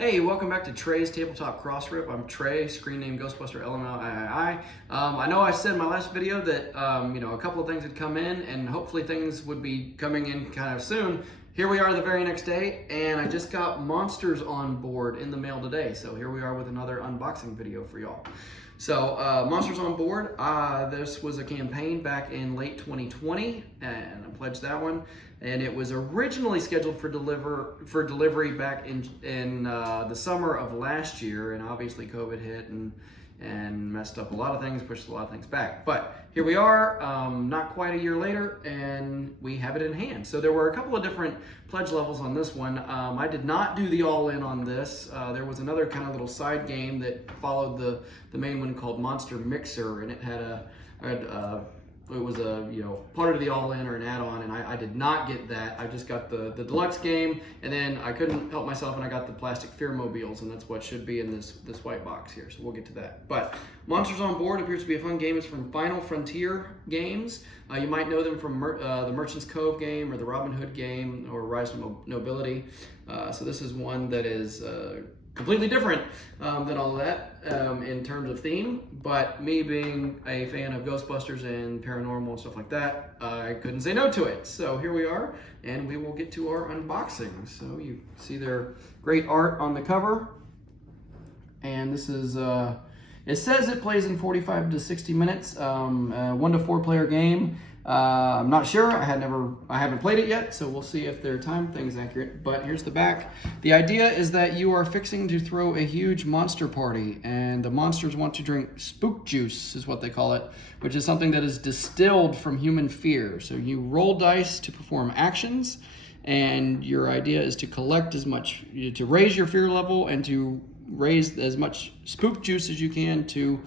Hey, welcome back to Trey's Tabletop Crossrip. I'm Trey, screen name Ghostbuster LML III. I know I said in my last video that a couple of things had come in and hopefully things would be coming in kind of soon. Here we are the very next day, and I just got monsters on board in the mail today. So here we are with another unboxing video for y'all. So monsters on board, this was a campaign back in late 2020, and I pledged that one. And it was originally scheduled for delivery back in the summer of last year, and obviously COVID hit and messed up a lot of things, pushed a lot of things back. But here we are, not quite a year later, and we have it in hand. So there were a couple of different pledge levels on this one. I did not do the all-in on this. There was another kind of little side game that followed the main one called Monster Mixer, and it had it was a part of the all-in or an add-on, and I did not get that. I just got the deluxe game, and then I couldn't help myself and I got the plastic Fearmobiles, and that's what should be in this white box here, so we'll get to that. But Monsters on Board appears to be a fun game. It's from Final Frontier Games. You might know them from the Merchant's Cove game or the Robin Hood game or Rise to Nobility. So this is one that is completely different than all of that in terms of theme, but me being a fan of Ghostbusters and paranormal and stuff like that, I couldn't say no to it. So here we are, and we will get to our unboxing. So you see their great art on the cover, and this is it says it plays in 45 to 60 minutes, 1 to 4 player game. I'm not sure. I haven't played it yet, so we'll see if their time thing is accurate. But here's the back. The idea is that you are fixing to throw a huge monster party, and the monsters want to drink spook juice, is what they call it, which is something that is distilled from human fear. So you roll dice to perform actions, and your idea is to collect to raise your fear level and to raise as much spook juice as you can to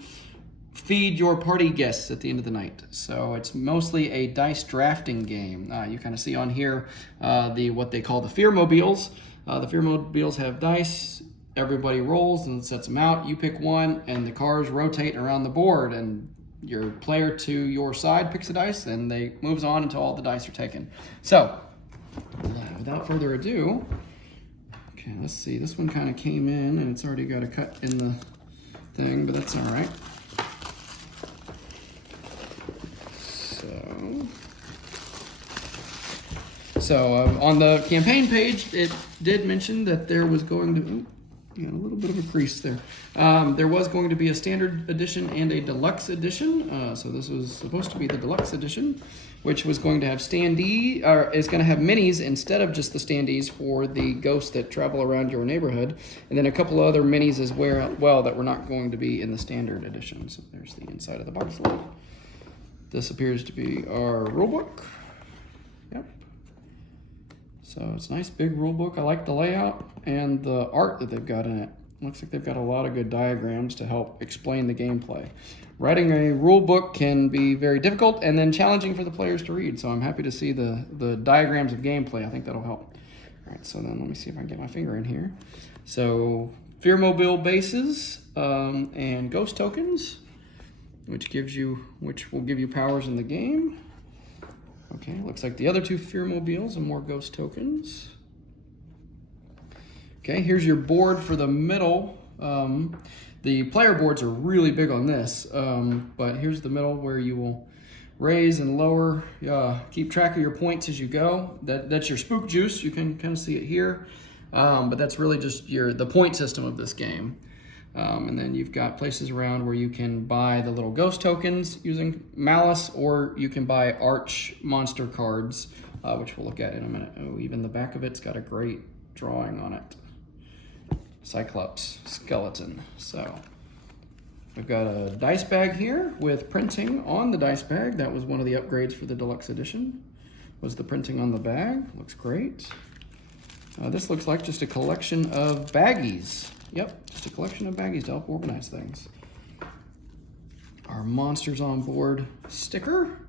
feed your party guests at the end of the night. So it's mostly a dice drafting game. You kind of see on here what they call the Fearmobiles. The Fearmobiles have dice. Everybody rolls and sets them out. You pick one, and the cars rotate around the board, and your player to your side picks a dice, and they moves on until all the dice are taken. So without further ado, okay, let's see. This one kind of came in, and it's already got a cut in the thing, but that's all right. So on the campaign page, it did mention that there was going to, a little bit of a crease there. There was going to be a standard edition and a deluxe edition. So this was supposed to be the deluxe edition, which was going to have is going to have minis instead of just the standees for the ghosts that travel around your neighborhood, and then a couple of other minis as well that were not going to be in the standard edition. So there's the inside of the box lid. This appears to be our rulebook. Yep. So it's a nice big rule book. I like the layout and the art that they've got in it. Looks like they've got a lot of good diagrams to help explain the gameplay. Writing a rule book can be very difficult and then challenging for the players to read. So I'm happy to see the diagrams of gameplay. I think that'll help. All right, so then let me see if I can get my finger in here. So Fearmobile bases and ghost tokens, which will give you powers in the game. Okay, looks like the other two Fearmobiles and more ghost tokens. Okay, here's your board for the middle. The player boards are really big on this, but here's the middle where you will raise and lower, keep track of your points as you go. That's your spook juice. You can kind of see it here, but that's really just the point system of this game. And then you've got places around where you can buy the little ghost tokens using Malice, or you can buy Arch monster cards, which we'll look at in a minute. Oh, even the back of it's got a great drawing on it. Cyclops skeleton. So we've got a dice bag here with printing on the dice bag. That was one of the upgrades for the deluxe edition, was the printing on the bag. Looks great. This looks like just a collection of baggies. Yep, just a collection of baggies to help organize things. Our Monsters on Board sticker.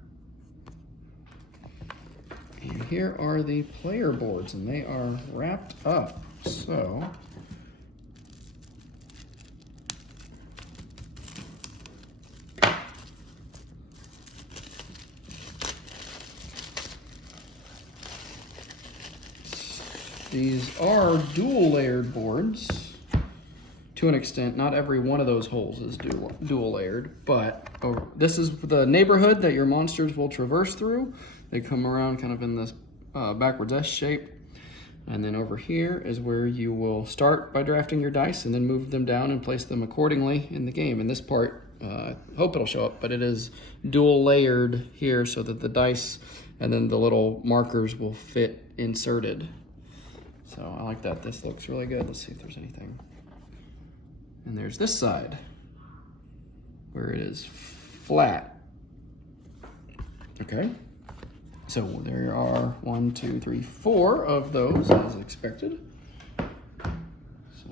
And here are the player boards, and they are wrapped up. So these are dual layered boards. to an extent. Not every one of those holes is dual layered, but this is the neighborhood that your monsters will traverse through. They come around kind of in this backwards S shape. And then over here is where you will start by drafting your dice and then move them down and place them accordingly in the game. And this part, I hope it'll show up, but it is dual layered here so that the dice and then the little markers will fit inserted. So I like that. This looks really good. Let's see if there's anything. And there's this side where it is flat. Okay. So there are 1, 2, 3, 4 of those as expected. So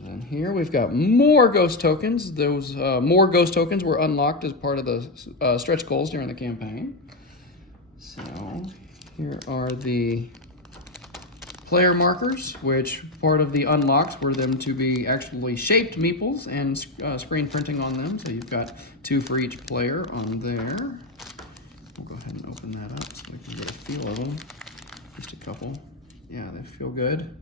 then here we've got more ghost tokens. Those more ghost tokens were unlocked as part of the stretch goals during the campaign. So here are the player markers, which part of the unlocks were them to be actually shaped meeples and screen printing on them. So you've got 2 for each player on there. We'll go ahead and open that up so we can get a feel of them. Just a couple. Yeah, they feel good.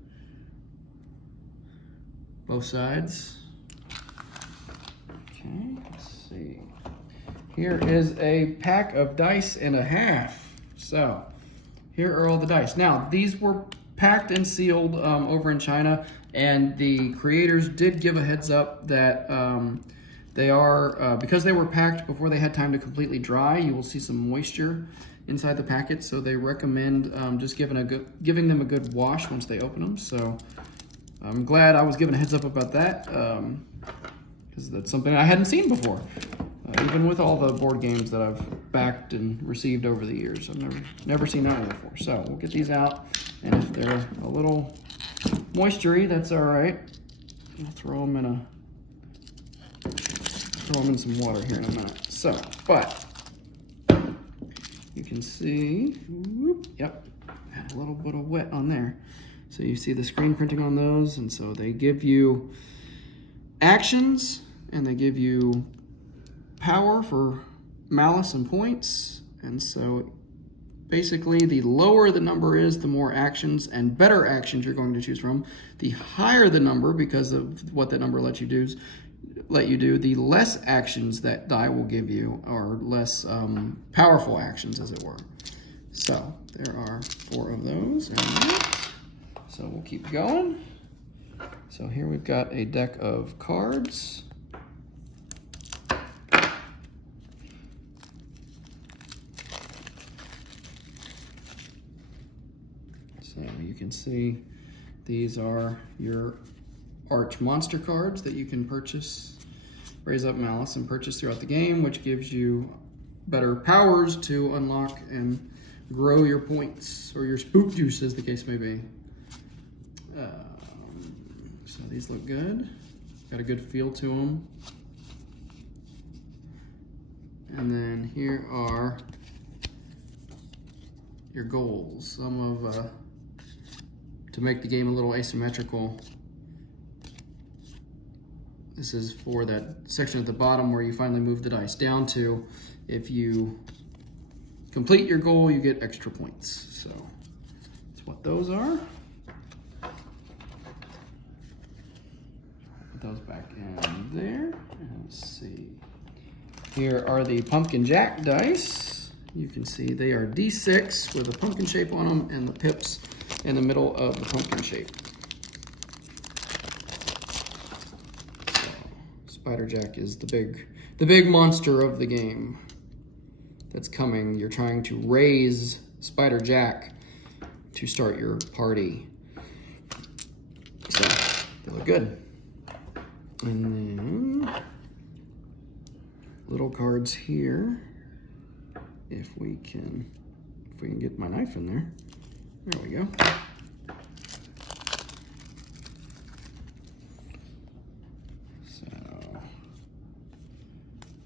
Both sides. Okay, let's see. Here is a pack of dice and a half. So, here are all the dice. Now, these were packed and sealed over in China, and the creators did give a heads up that they are, because they were packed before they had time to completely dry, you will see some moisture inside the packet, so they recommend just giving them a good wash once they open them. So I'm glad I was given a heads up about that, because that's something I hadn't seen before. Even with all the board games that I've backed and received over the years, I've never seen that one before. So we'll get these out, and if they're a little moistury, that's all right. I'll throw them in some water here in a minute. So, but you can see, whoop, yep, had a little bit of wet on there. So you see the screen printing on those, and so they give you actions, and they give you power for malice and points. And so basically the lower the number is, the more actions and better actions you're going to choose from. The higher the number, because of what that number lets you do, the less actions that die will give you, or less powerful actions, as it were. So there are 4 of those. So we'll keep going. So here we've got a deck of cards. So you can see these are your Arch Monster cards that you can purchase, raise up malice, and purchase throughout the game, which gives you better powers to unlock and grow your points, or your spook juice, as the case may be. So these look good. Got a good feel to them. And then here are your goals. Some of, to make the game a little asymmetrical. This is for that section at the bottom where you finally move the dice down to. If you complete your goal, you get extra points. So that's what those are. Put those back in there. And let's see. Here are the Pumpkin Jack dice. You can see they are D6 with a pumpkin shape on them, and the pips in the middle of the pumpkin shape. Spider Jack is the big monster of the game that's coming. You're trying to raise Spider Jack to start your party. So they look good. And then little cards here. If we can get my knife in there. There we go.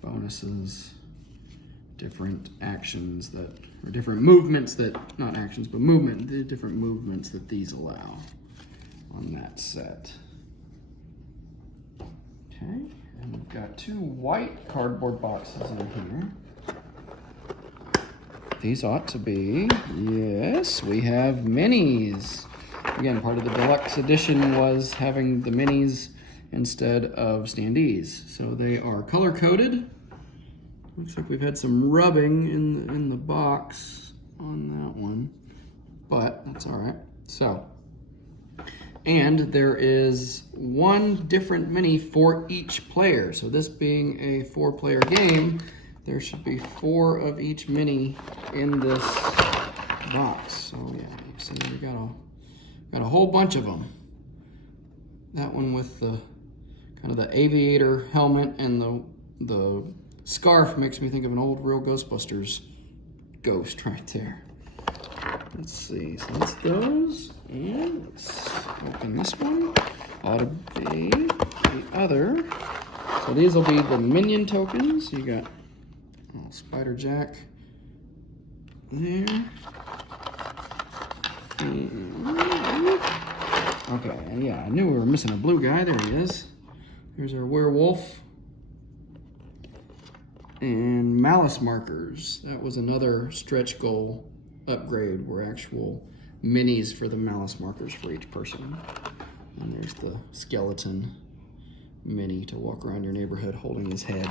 Bonuses, different actions that, or different movements that, not actions, but movement, the different movements that these allow on that set. Okay, and we've got 2 white cardboard boxes in here. These ought to be, yes, we have minis. Again, part of the Deluxe Edition was having the minis instead of standees. So they are color coded. Looks like we've had some rubbing in the box on that one, but that's all right. So, and there is one different mini for each player. So this being a 4-player game, there should be 4 of each mini in this box. So yeah, you see we got a whole bunch of them. That one with the kind of the aviator helmet and the scarf makes me think of an old real Ghostbusters ghost right there. Let's see, so that's those, and let's open this one. Ought to be the other. So these will be the Minion tokens. You got Spider Jack there. Okay, yeah, I knew we were missing a blue guy. There he is. Here's our werewolf. And Malice markers. That was another stretch goal upgrade, were actual minis for the Malice markers for each person. And there's the skeleton mini to walk around your neighborhood holding his head.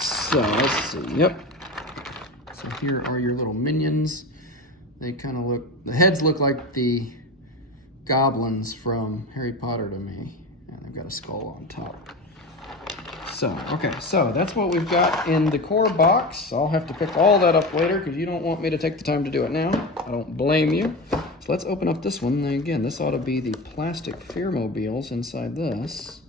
So let's see, yep. So here are your little minions. They kind of look, the heads look like the goblins from Harry Potter to me. And they've got a skull on top. So, okay, so that's what we've got in the core box. I'll have to pick all that up later because you don't want me to take the time to do it now. I don't blame you. So let's open up this one. And again, this ought to be the plastic Fearmobiles inside this.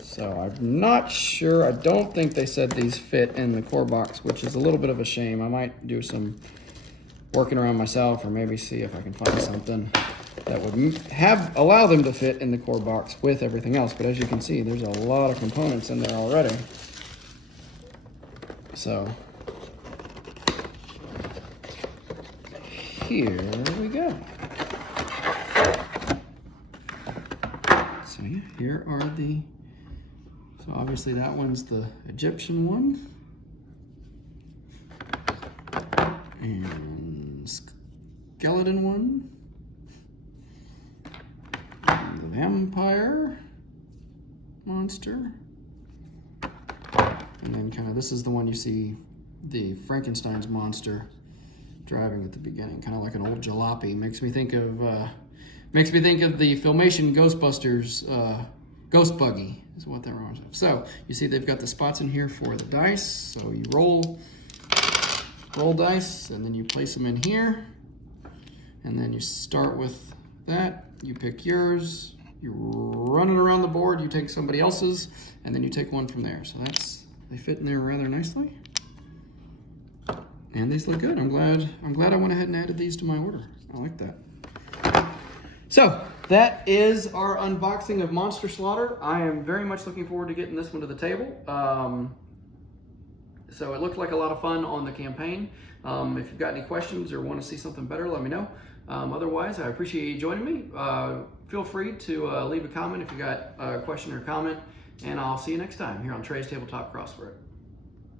So I'm not sure. I don't think they said these fit in the core box, which is a little bit of a shame. I might do some working around myself or maybe see if I can find something that would allow them to fit in the core box with everything else. But as you can see, there's a lot of components in there already. So here we go. So yeah, here are the, so obviously that one's the Egyptian one. And skeleton one. The vampire monster. And then kind of, this is the one you see the Frankenstein's monster driving at the beginning, kind of like an old jalopy. Makes me think of the Filmation Ghostbusters ghost buggy is what that reminds me of. So you see they've got the spots in here for the dice. So you roll dice and then you place them in here. And then you start with that. You pick yours, you run it around the board, you take somebody else's, and then you take one from there. So they fit in there rather nicely. And these look good. I'm glad I went ahead and added these to my order. I like that. So that is our unboxing of Monster Slaughter. I am very much looking forward to getting this one to the table. So it looked like a lot of fun on the campaign. If you've got any questions or want to see something better, let me know. Otherwise, I appreciate you joining me. Feel free to leave a comment if you got a question or comment, and I'll see you next time here on Trey's Tabletop Crossrip.